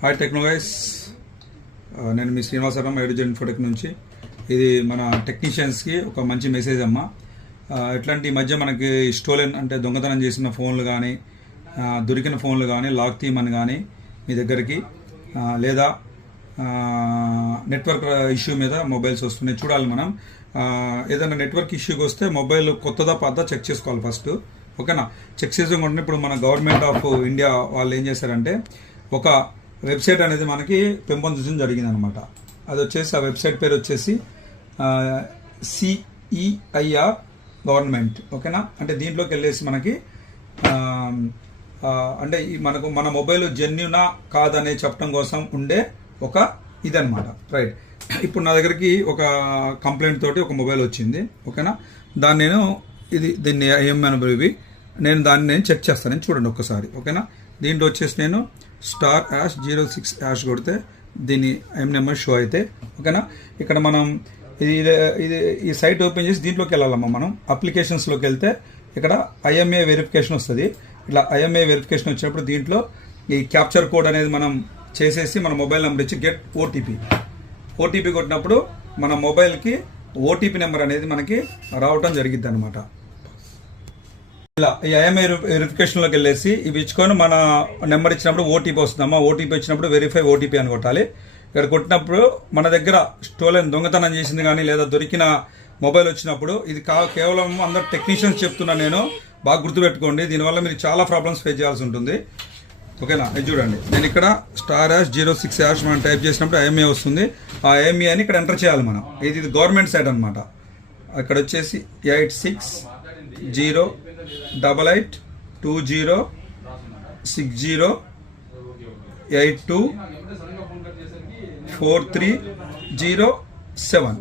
Hi techno guys, నేను మీ Srinivasarao ఎడ్యుజన్ Infotech నుంచి. ఇది మన టెక్నీషియన్స్కి ఒక మంచి మెసేజ్ అమ్మా. ఎట్లాంటి ఈ మధ్య మనకి స్టోలెన్ అంటే దొంగతనం చేసిన ఫోన్లు కానీ, దొరికిన ఫోన్లు కానీ, లాక్ తీయమని కానీ మీ దగ్గరికి, లేదా నెట్వర్క్ ఇష్యూ మీద మొబైల్స్ వస్తున్నాయి. చూడాలి మనం. ఏదైనా నెట్వర్క్ ఇష్యూకి వస్తే మొబైల్ కొత్తదా పాతదా చెక్ చేసుకోవాలి ఫస్ట్. ఓకేనా? చెక్ చేసుకుంటే ఇప్పుడు మన గవర్నమెంట్ ఆఫ్ ఇండియా వాళ్ళు ఏం చేశారంటే ఒక వెబ్సైట్ అనేది మనకి పెంపొందించడం జరిగింది అనమాట. అది వచ్చేసి ఆ వెబ్సైట్ పేరు వచ్చేసి CEIR గవర్నమెంట్. ఓకేనా? అంటే దీంట్లోకి వెళ్ళేసి మనకి అంటే మనకు మన మొబైల్ జెన్యునా కాదనే చెప్పడం కోసం ఉండే ఒక ఇదనమాట. రైట్. ఇప్పుడు నా దగ్గరికి ఒక కంప్లైంట్ తోటి ఒక మొబైల్ వచ్చింది. ఓకేనా? దీన్ని ఏమనుభవి నేను దాన్ని చెక్ చేస్తాను. నేను చూడండి ఒక్కసారి. ఓకేనా? దీంట్లో వచ్చేసి నేను *#06# కొడితే దీని ఐఎం నెంబర్ షో అయితే. ఓకేనా? ఇక్కడ మనం ఇది ఈ సైట్ ఓపెన్ చేసి దీంట్లోకి వెళ్ళాలమ్మా. మనం అప్లికేషన్స్లోకి వెళ్తే ఇక్కడ IMA వెరిఫికేషన్ వస్తుంది. ఇట్లా IMA వెరిఫికేషన్ వచ్చినప్పుడు దీంట్లో ఈ క్యాప్చర్ కోడ్ అనేది మనం చేసేసి మన మొబైల్ నెంబర్ ఇచ్చి గెట్ ఓటీపీ కొట్టినప్పుడు మన మొబైల్కి ఓటీపీ నెంబర్ అనేది మనకి రావటం జరిగిద్ది అనమాట. ఇలా ఈ IMA వెరిఫికేషన్లోకి వెళ్ళేసి ఇవి ఇచ్చుకొని మన నెంబర్ ఇచ్చినప్పుడు ఓటీపీ వస్తుందమ్మా. ఓటీపీ ఇచ్చినప్పుడు వెరిఫై ఓటీపీ అని కొట్టాలి. ఇక్కడ కొట్టినప్పుడు మన దగ్గర స్టోలెన్ దొంగతనం చేసింది కానీ లేదా దొరికిన మొబైల్ వచ్చినప్పుడు ఇది కేవలం అందరు టెక్నీషియన్స్ చెప్తున్నా, నేను బాగా గుర్తుపెట్టుకోండి. దీనివల్ల మీరు చాలా ప్రాబ్లమ్స్ ఫేస్ చేయాల్సి ఉంటుంది. ఓకేనా? ఇది చూడండి. నేను ఇక్కడ *#06# మనం టైప్ చేసినప్పుడు IMA వస్తుంది. ఆ IMA అని ఇక్కడ ఎంటర్ చేయాలి మనం. ఇది గవర్నమెంట్ సైట్ అనమాట. ఇక్కడ వచ్చేసి 86082060824307.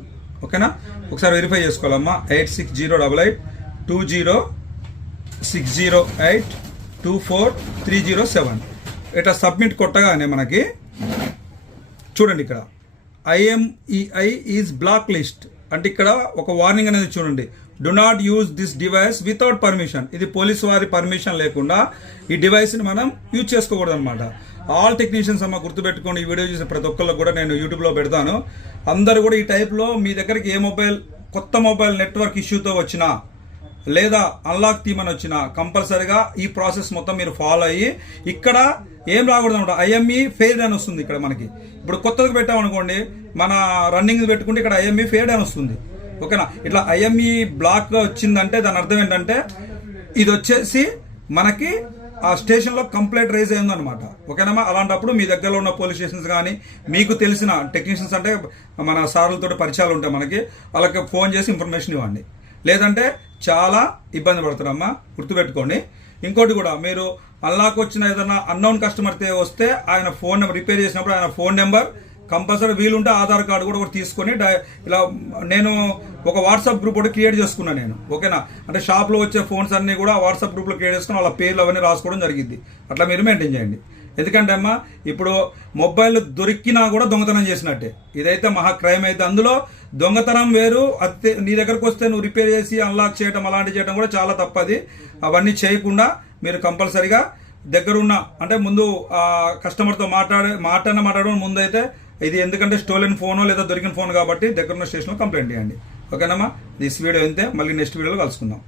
ఓకేనా? ఒకసారి వెరిఫై చేసుకోవాలమ్మా. 86082060824307. ఇట్లా సబ్మిట్ కొట్టగానే మనకి చూడండి ఇక్కడ IMEI ఈజ్ బ్లాక్ లిస్ట్ అంటే ఇక్కడ ఒక వార్నింగ్ అనేది చూడండి. Do not use this device without permission. ఇది పోలీసు వారి పర్మిషన్ లేకుండా ఈ డివైస్ని మనం యూజ్ చేసుకోకూడదు అనమాట. ఆల్ టెక్నీషియన్స్ అమ్మ గుర్తుపెట్టుకోండి. ఈ వీడియో చూసిన ప్రతి ఒక్కళ్ళు కూడా నేను యూట్యూబ్లో పెడతాను. అందరూ కూడా ఈ టైప్లో మీ దగ్గరికి ఏ మొబైల్ కొత్త మొబైల్ నెట్వర్క్ ఇష్యూతో వచ్చినా లేదా అన్లాక్ తీమని వచ్చినా కంపల్సరీగా ఈ ప్రాసెస్ మొత్తం మీరు ఫాలో అయ్యి ఇక్కడ ఏం రాకూడదు అనమాట. IME ఫెయిల్డ్ అని వస్తుంది ఇక్కడ మనకి. ఇప్పుడు కొత్తగా పెట్టామనుకోండి, మన రన్నింగ్ పెట్టుకుంటే ఇక్కడ IME ఫెయిల్డ్ అని వస్తుంది. ఓకేనా? ఇట్లా IME బ్లాక్ వచ్చిందంటే దాని అర్థం ఏంటంటే ఇది వచ్చేసి మనకి ఆ స్టేషన్లో కంప్లైంట్ రైజ్ అయింది అనమాట. ఓకేనా? అలాంటప్పుడు మీ దగ్గరలో ఉన్న పోలీస్ స్టేషన్స్ కానీ మీకు తెలిసిన టెక్నీషియన్స్ అంటే మన సార్లతో పరిచయాలు ఉంటాయి మనకి, వాళ్ళకి ఫోన్ చేసి ఇన్ఫర్మేషన్ ఇవ్వండి. లేదంటే చాలా ఇబ్బంది పడుతున్నామ్మా, గుర్తుపెట్టుకోండి. ఇంకోటి కూడా, మీరు అన్లాక్ వచ్చిన ఏదైనా అన్నోన్ కస్టమర్ వస్తే ఆయన ఫోన్ నెంబర్ రిపేర్ చేసినప్పుడు ఆయన ఫోన్ నెంబర్ కంపల్సరీ వీలుంటే ఆధార్ కార్డు కూడా ఒకటి తీసుకొని ఇలా నేను ఒక వాట్సాప్ గ్రూప్ ఒకటి క్రియేట్ చేసుకున్నాను నేను. ఓకేనా? అంటే షాప్లో వచ్చే ఫోన్స్ అన్ని కూడా వాట్సాప్ గ్రూప్లో క్రియేట్ చేసుకుని వాళ్ళ పేర్లు అవన్నీ రాసుకోవడం జరిగింది. అట్లా మీరు మెయింటైన్ చేయండి. ఎందుకంటే అమ్మా ఇప్పుడు మొబైల్ దొరికినా కూడా దొంగతనం చేసినట్టే. ఇదైతే మహా క్రైమ్ అయితే. అందులో దొంగతనం వేరు, నీ దగ్గరకు వస్తే నువ్వు రిపేర్ చేసి అన్లాక్ చేయడం అలాంటివి చేయడం కూడా చాలా తప్పది. అవన్నీ చేయకుండా మీరు కంపల్సరీగా దగ్గరున్న అంటే ముందు ఆ కస్టమర్తో మాట్లాడడం ముందు అయితే ఇది, ఎందుకంటే స్టోలెన్ ఫోనో లేదా దొరికిన ఫోన్ కాబట్టి దగ్గరున్న స్టేషన్లో కంప్లైంట్ చేయండి. ఓకేనమ్మా? దిస్ వీడియో అయితే మళ్ళీ నెక్స్ట్ వీడియోలో కలుసుకుందాం.